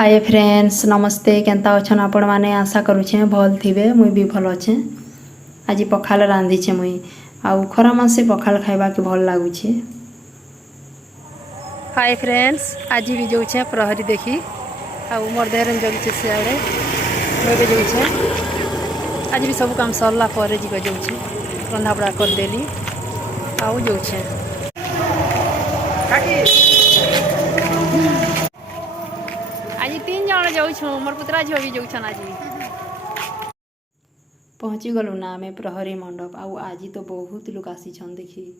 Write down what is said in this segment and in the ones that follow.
Hi friends नमस्ते Kenta अच्छन आपण माने आशा करूछे भल थिबे मुई भी भल अच्छे। आज पखाल रांधीछे मुई आउ खरा मासे पखाल खाइबा के भल लागुछे। हाय फ्रेंड्स आज भी जाऊछे प्रहरी देखी आउ मोर देहरे जगुछे सियाड़े मुई भी जाऊछे। आज भी सब काम सरला पर जीवे जाऊछे रंधा बड़ा कर देली आउ जाऊछे। आज 3 जण जाऊँ मोर पुतरा झील भी जाऊन। आज पहुँची गलु ना आमे प्रहरी मंडप आउ आज तो बहुत लोग आसी देखी।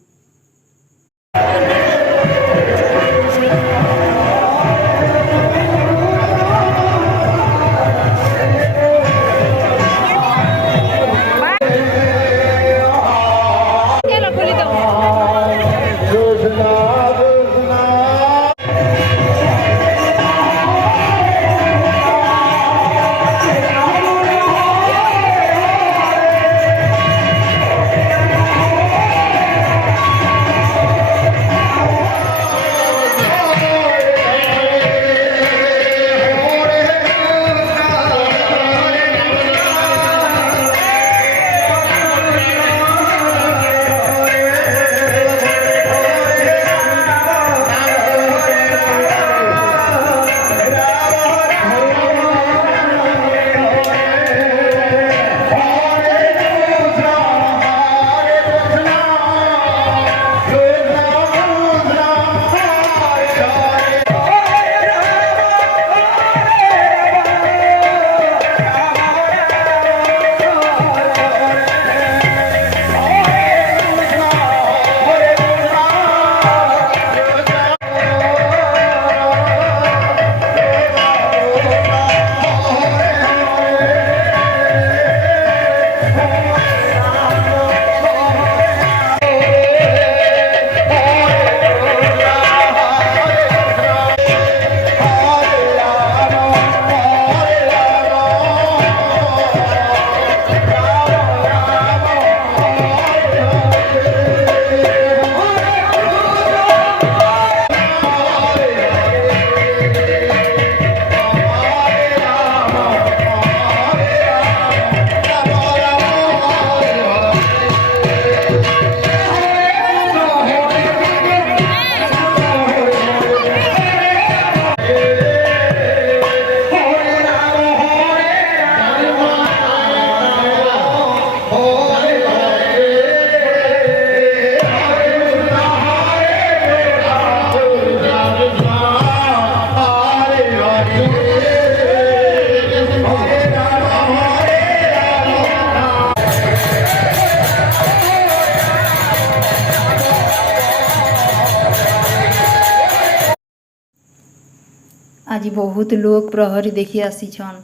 आज बहुत लोग प्रहरी देखी आसीछन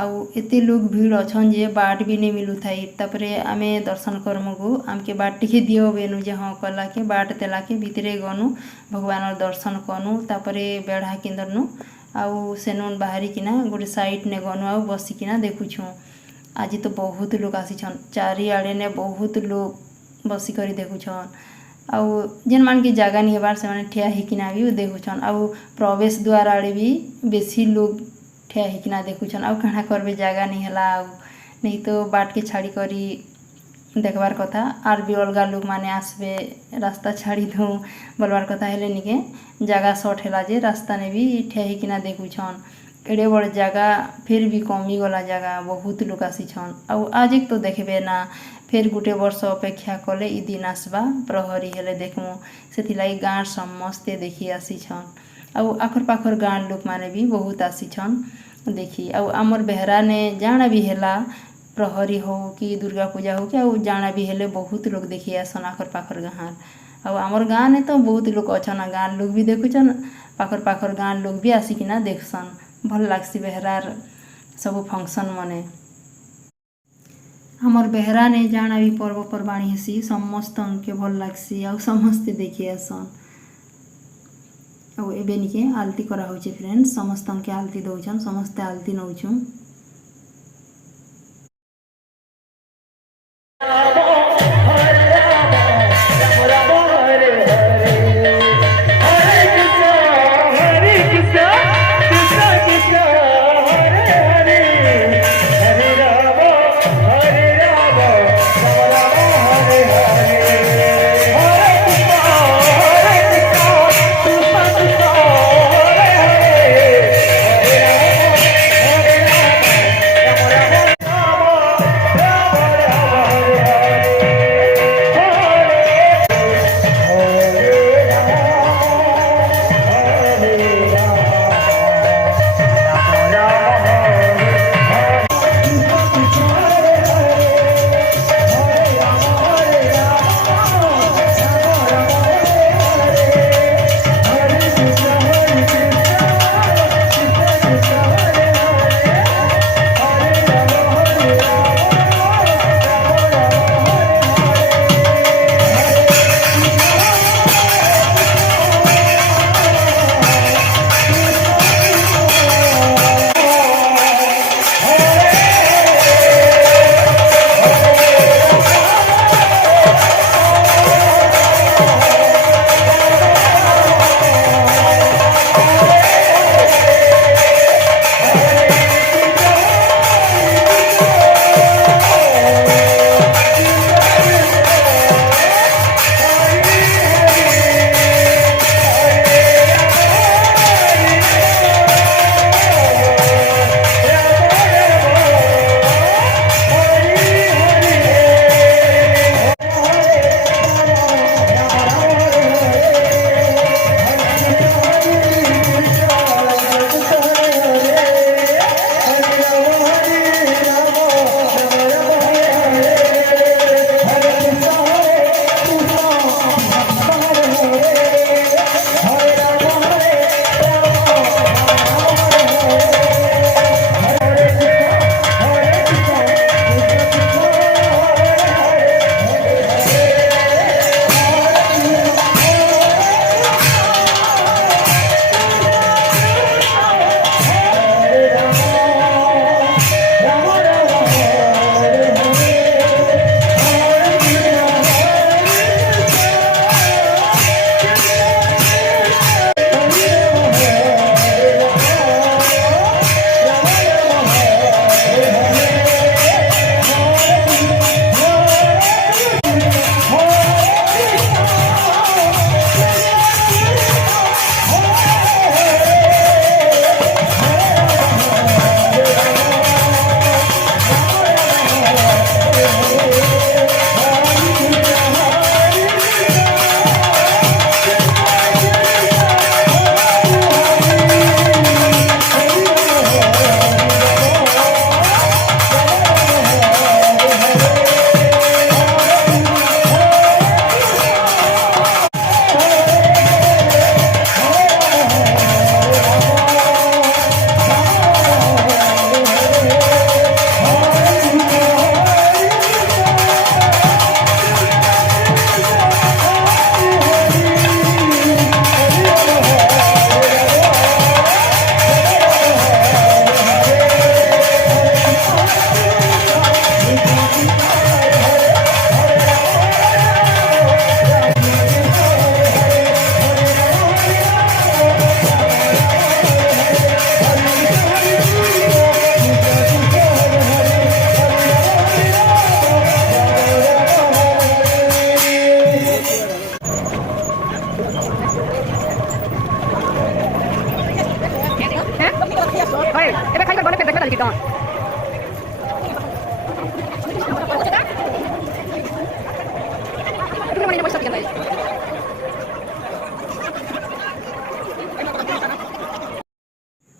आउ एते लोग भीड़ अच्छन जे बाट भी नहीं मिलू थाई। तापरे आमे दर्शन करमगु आमके बाट टिके दियो बेनु जे हाँ कला के बाट तेला के भीतरे गनु भगवान दर्शन कनु। तापरे बेढ़ा किंदरनु आउ सेनुन बाहरी किना गोटे साइड ने गनु आउ बसी किना देखुछु। आज तो बहुत लोग आसीछन चारिआडे ने बहुत लोग बसी करी देखुछन आउ जेन मान की जगह नहीं हेबार से माने ठिया हिकिना भी देखुछन आउ प्रवेश द्वार आड़े भी बेसी लोग ठिया हिकिना देखुछन आउ कणा करबे जगह नहीं हला आउ नहीं तो बाट के छाड़ी करी देखबार कथा आर भी अलगा लोग माने आसबे रास्ता छाड़ी दो बोलबार कथा हेले निके जगह शॉर्ट हेला जे रास्ता ने भी ठिया हिकिना देखुछन। एड़े बड़ जगह फिर भी कमी गला जगह बहुत लोग आसीछन आउ आज एक तो देखबे ना फिर गोटे वर्ष अपेक्षा कले ई दिन आसबा प्रहरी हेले देखमु सेथिलाई गाँव समस्ते देखी आसीछन आउ आखर पाखर गाँव लोक माने भी बहुत आसीछन देखी आउ आमर बेहरा ने जाना भी हेला प्रहरी हो कि दुर्गा पूजा हो कि आउ जाना भी हेले बहुत लोग देखी आसन आखर पाखर गाँव आउ आमर गाँव ने तो बहुत लोग अच्छन गाँव लोग भी देखुछन पाखर पाखर गाँव लोग भी आसिकिना देखसन भल लागसी बेहरार सब फंक्शन मने। हमर बेहरा ने जाना भी पर्वपर्वाणी हेसी समस्त के भल लागसी आउ समस्ते देखी आसन आउ एबे निके आलती करा होचे फ्रेंड्स समस्त के आलती दउछन समस्ते आलती नउछु। Hare Krishna, Krishna Krishna,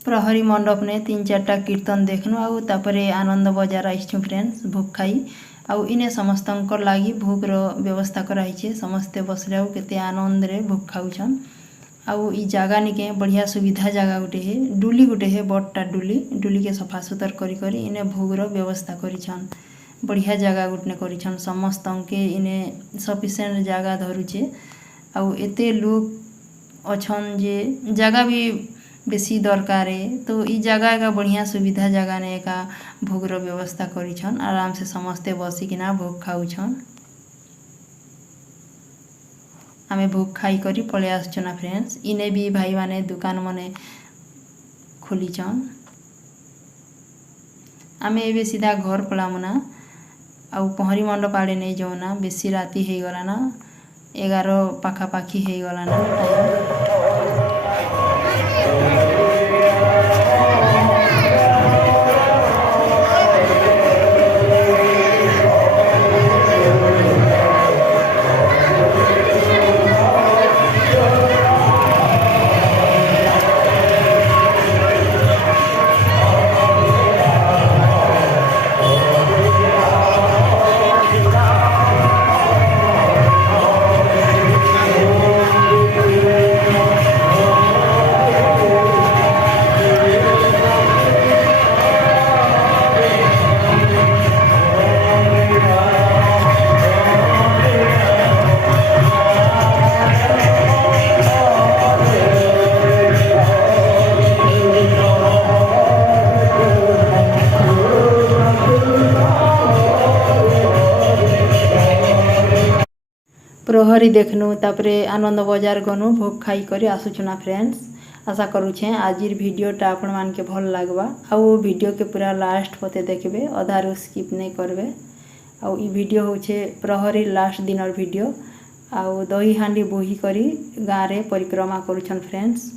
प्रहरी मंडप ने 3-4टा कीर्तन देखनु आउ तापरे आनंद बजार आइछु फ्रेंड्स भोग खाई आउ इने समस्तंकर लागी भोग रो व्यवस्था कराइछे समस्ते बसले आउ केते आनंद रे भोग खाउछन आउ ई जगह निके बढ़िया सुविधा जगह गुटे है डुली गुटे है बड़टा डुली के सफा सुतर करी करी इने भोग रो व्यवस्था करिछन बढ़िया जगह गुटने करिछन समस्तंके इने सफिशिएंट जगह धरुछे आउ एते लोग अछन जे जगह भी बेसी दरकार है तो ई जगह का बढ़िया सुविधा जगह ने का भोग रो व्यवस्था करिछन आराम से समस्ते बसिकिना भोग खाउछन आमे भोग खाई करी पळे आसछना फ्रेंड्स इने भी भाई माने दुकान मने खोलिछन आमे एबे सीधा घर पळामुना आउ पहरी मंडप आड़े नहीं जाऊना बेसी राति हे गला ना 11 पाखापाखी हे गला ना टाइम प्रहरी देखनु तापरे आनंद बाजार गनु भोग खाई करी आसुचना फ्रेंड्स आशा करूछे आजिर वीडियोटा आपण मान के भल लागबा आउ वीडियो के पूरा लास्ट पते देखबे अधारो स्किप नहीं करबे आउ ई वीडियो होछे प्रहरी लास्ट दिनर वीडियो आउ दही हांडी बोही करी गाँ रे परिक्रमा करूछन फ्रेंड्स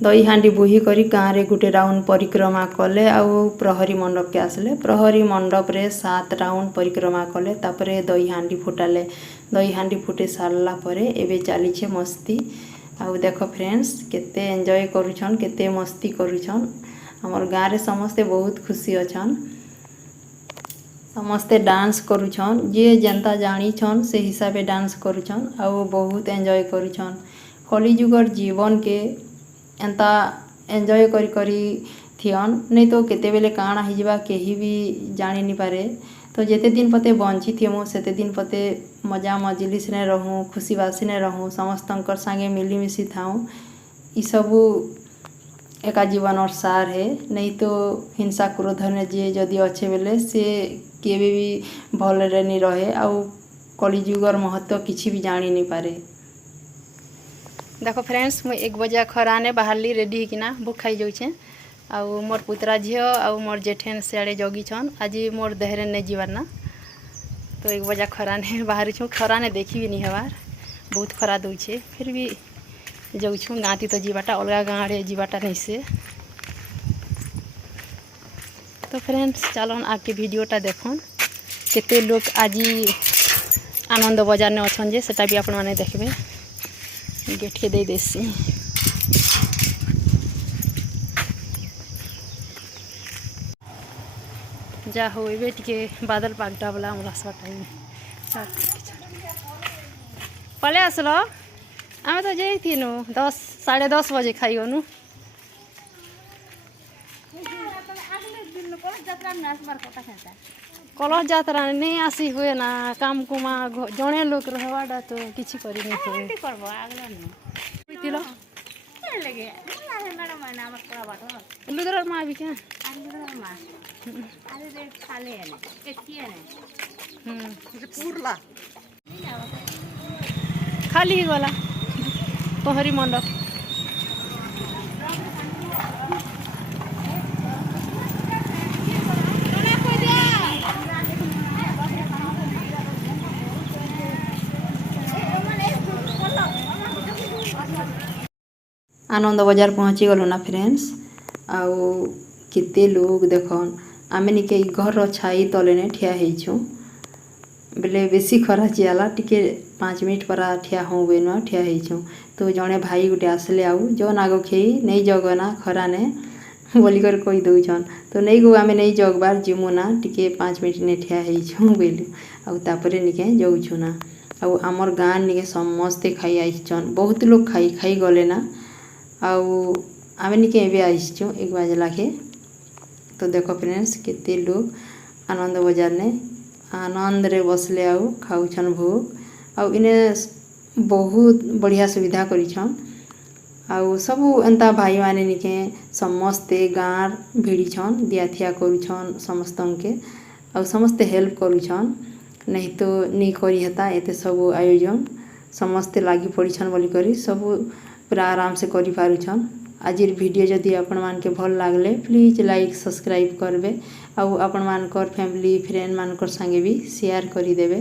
दही हांडी बोही करी गाँ रे गुटे राउंड परिक्रमा कले आउ प्रहरी मंडप के आसले प्रहरी मंडप रे 7 राउंड परिक्रमा कले तापरे दही हांडी फुटाले दही हांडी फुटे सारला परे एबे चली छे मस्ती आउ देखो फ्रेंड्स केते एंजॉय करूछन केते मस्ती करूछन हमर गाँ रे समस्ते बहुत खुशी अछन समस्ते डांस करूछन जे जनता जानी छन से हिसाबे डांस करूछन आउ बहुत एंजॉय करूछन कलिजुगर जीवन के एंता एंजॉय करी करी थियन नहीं तो केते बेले काना हिजबा केही भी जानी नहीं पारे तो जेते दिन पते बंची थिमु सेते दिन पते मजा मजलिस ने रहूँ खुशी बासी ने रहूँ समस्तंकर संगे मिलीमिशी थाऊँ ई सबू एका जीवन और सार है नहीं तो हिंसा क्रोध ने जे जदि अच्छे बेले से केबे भी भल रे नहीं रहे आउ कलिजुगर महत्व किसी भी जानी नहीं पारे देखो फ्रेंड्स मुझे 1 बजे खराने बाहरली रेडी किना भूख खाई जाऊे आउ मोर पुतरा झील आउ मोर जेठेन सियाड़े जगी छन आज मोर देहरे नहीं जीवार ना तो 1 बजे खराने बाहरी छूँ खराने देखी भी नहीं हबार बहुत खरा दूचे फिर भी जाऊँ गाँती तो जीवाटा अलग गाँव रे जीवाटा नहीं से तो फ्रेंड्स चलन आके वीडियोटा देखन केते लोग आज आनंद बजार ने अच्छन जे सेटा भी आपण माने देखबे गेट के दे देसी जा हो एबे टिके बादल पागटा वाला हमरा सब टाइम पले आसलो आमे तो जैथिनु 10 10:30 बजे खाइयो नु कलश जात्रा नहीं आसी हुए ना काम कुमा जड़े लोक रहवाटा तो किसी करी नहीं हुए लुदर माँ भी क्या खाली गला पहरी मंडप आनंद बाजार पहुँची गलु ना फ्रेंड्स आउ केते लोग देखन आमे निके घर छाई तले ने ठिया हेछु बेले बेसी खरा चियाला टिके 5 मिनट परा ठिया हो बेनो ठिया हेछु तो जने भाई गुटे आसले आउ जो नागो खेई नहीं जगना खरा ने बोली कर कहि दउछन तो नहीं गो आमे नहीं जगबार जिमुना टिके 5 मिनट ने ठिया हेछु बेली आउ तापरे निके जउछु ना आउ हमर गान निके समस्ते खाई आइछन बहुत लोग खाई खाई गले ना आउ आमे निके एबे आइछु 1 बजे लाखे तो देखो फ्रेंड्स केते लोग आनंद बाजार ने आनंद रे बसले आउ खाउछन भोग आउ इने बहुत बढ़िया सुविधा करिछन आउ सब एंता भाई माने निके समस्ते गार भिड़ीछन दियाथिया करूछन समस्तन के आउ समस्ते हेल्प करूछन नहीं तो नहीं करी हेता एते सब आयोजन समस्ते लागी पड़ीछन बोली करी सब पूरा आराम से करि पारुछन आजिर वीडियो जदि आपण मान के भल लागले प्लीज लाइक सब्सक्राइब करबे आउ आपण मानकर फैमिली फ्रेंड मानकर संगे भी शेयर करि देबे।